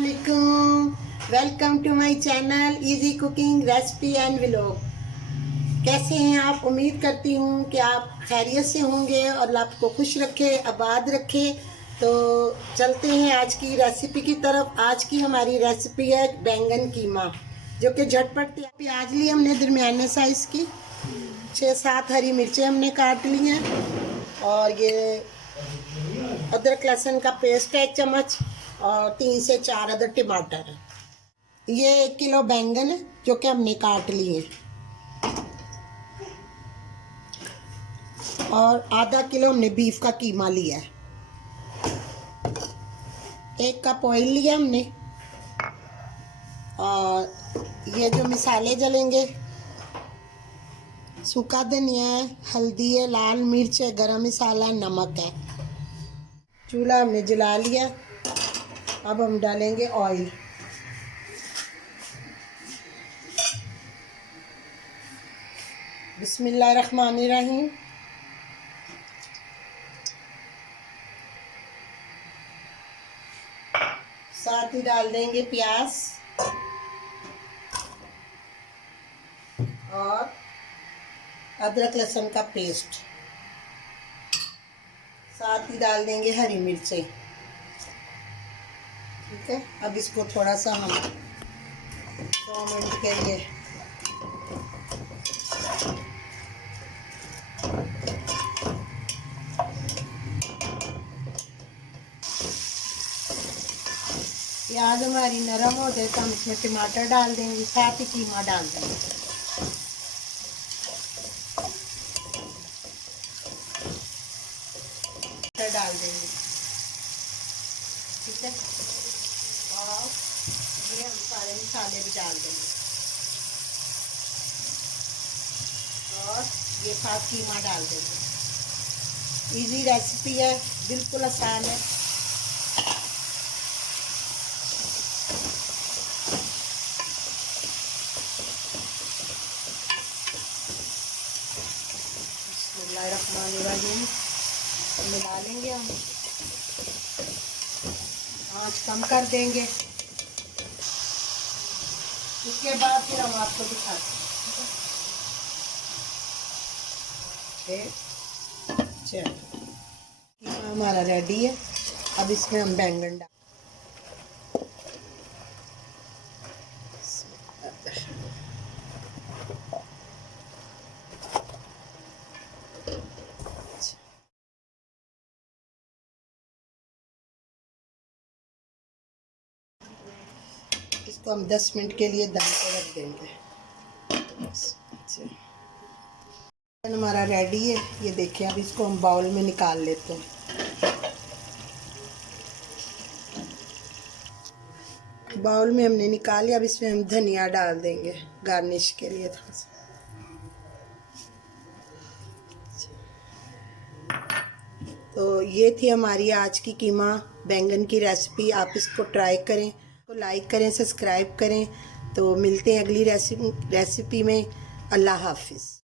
अस्सलामुअलैकुम, welcome to my channel easy cooking recipe and vlog. कैसे हैं आप? उम्मीद करती हूँ कि आप खैरियत से होंगे और अल्लाह आपको खुश रखे, आबाद रखे। तो चलते हैं आज की रेसिपी की तरफ। आज की हमारी रेसिपी है बैंगन कीमा, जो कि झटपट। प्याज ली हमने दरमियाने साइज़ की, 6-7 हरी मिर्चें हमने काट ली हैं, और ये अदरक लहसुन का पेस्ट है 1 चम्मच, और 3 से 4 अदर टमाटर है। ये 1 किलो बैंगन है जो कि हमने काट लिए, और आधा किलो हमने बीफ का कीमा लिया है। 1 कप ऑयल लिया हमने, और ये जो मसाले जलेंगे, सूखा धनिया है, हल्दी है, लाल मिर्च है, गरम मसाला, नमक है। चूल्हा हमने जला लिया। अब हम डालेंगे ऑयल। बिस्मिल्लाहिर्रहमानिर्रहीम। साथ ही डाल देंगे प्याज और अदरक लहसुन का पेस्ट। साथ ही डाल देंगे हरी मिर्चें। ठीक है, अब इसको थोड़ा सा हम 2 मिनट के लिए प्याज हमारी नरम हो जाए तो हम इसमें टमाटर डाल देंगे, साथ ही कीमा डाल देंगे। डाल देंगे, ठीक है, और ये हम सारे मसाले भी डाल देंगे, और ये साथ कीमा डाल देंगे। इजी रेसिपी है, बिल्कुल आसान है। बिस्मिल्लाहिर्रहमानिर्रहीम। मिला लेंगे हम, आँच कम कर देंगे। उसके बाद फिर हम आपको दिखाते हैं। चलो, कीमा हमारा रेडी है। अब इसमें हम बैंगन डाल। इसको हम 10 मिनट के लिए दम पे रख देंगे। हमारा रेडी है, ये देखिए। अब इसको हम बाउल में निकाल लेते हैं। बाउल में हमने निकाल लिया। अब इसमें हम धनिया डाल देंगे गार्निश के लिए थोड़ा सा। तो ये थी हमारी आज की कीमा बैंगन की रेसिपी। आप इसको ट्राई करें, तो लाइक करें, सब्सक्राइब करें। तो मिलते हैं अगली रेसिपी में। अल्लाह हाफिज़।